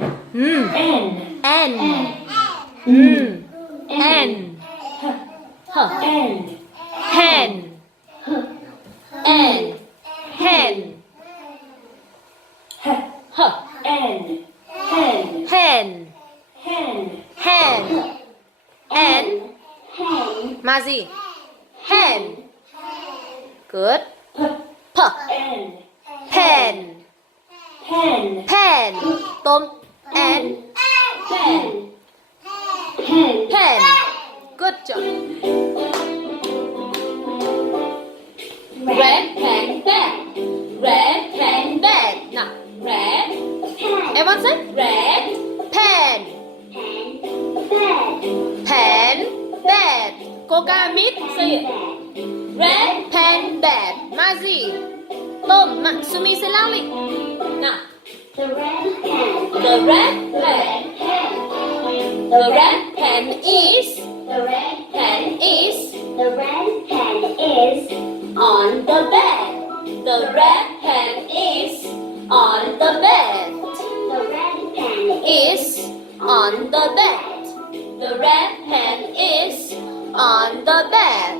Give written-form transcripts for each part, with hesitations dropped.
N. N. N. Huh. N. Hen. N. Hen. Huh. N. Hen. Hen. Hen. Hen. N. Hen. Mazi. Hen. Good. P. N. Pen. Pen. Pen. Tôm. N. Pen. Pen. Pen. Good job. Red pen bed. Red pen bed. Now, red. Everyone say red pen. Pen bed. Coca meet. Say it. Red pen bed. Mazi. Tom. Sumi say loudly. Now. The red pen. The red pen. The red pen is. The red Pen is The red pen is on the bed. The red pen is on the bed. the red pen Is on the bed. The red pen is on the bed.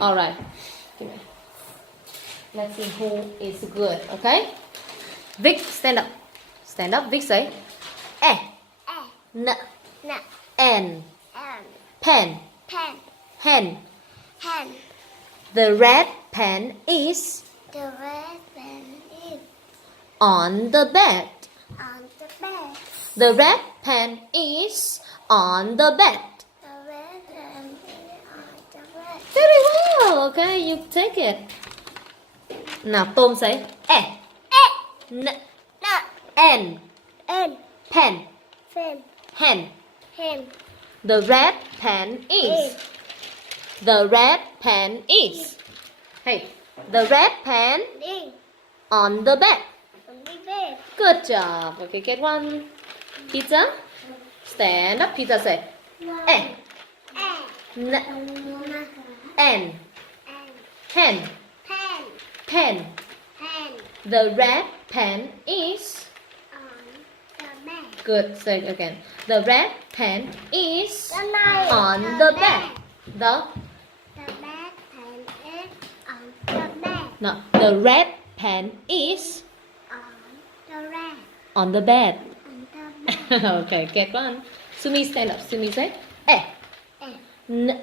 All right. Let's see who is good. Okay. Vic, stand up. Stand up. Vic, say, N. N. Pen. Pen. Hen. Pen. The red pen is The red pen is on the bed. on the bed. The red pen is on the bed. The red pen is on the bed. Very well. Okay, you take it. Nào, Tôm say, N. N. N. Pen. Pen. Hen. Pen. The red pen is. The red pen is. Hey, the red pen D. on the bed. On the bed. Good job. Okay, get one. Pizza. Stand up. Pizza say, N. N. Hen. Pen. Pen. Pen. The red pen is. On the bed. Good. Say it again. The red pen is The light. on the bed. The The red pen is on the bed. no. The red pen is On the red. on the bed. On the bed. Okay, get one. Sumi, stand up. Sumi say, N. N.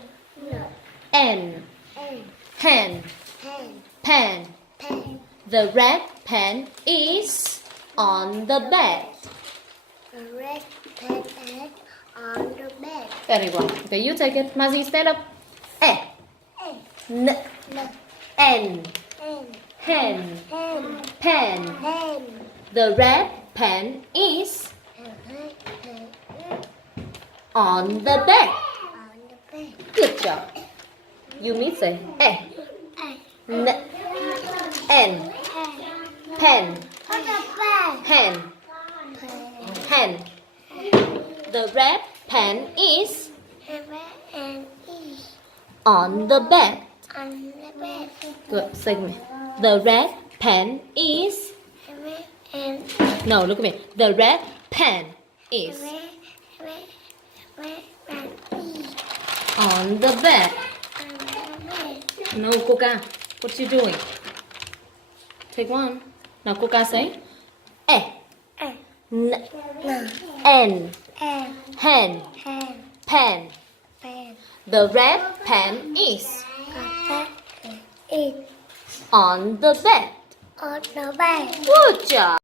N. N. Hen. Pen. Pen. Pen. The red pen is on the bed. The red pen is on the bed. Very well. Okay, you take it. Mazi, stand up. N. N. N. N. N. N. Hen. Pen. Pen. Pen. The red pen is The red pen is on the bed. on the bed. Good job. You meet say N. N. N. Pen. Pen. On the bed. Hen. Pen. Hen. The red pen is The red pen is on the bed. on the bed. Good. Say with me. The red pen is. The red pen. No, look at me. The red pen The is red pen is on the bed. on the bed. No, Coca. What you doing? Take one. Now, Coca say N. N. N. N. N. Hen. Pen. Pen. Pen. The red pen is The red pen is on the bed. on the bed. Good job.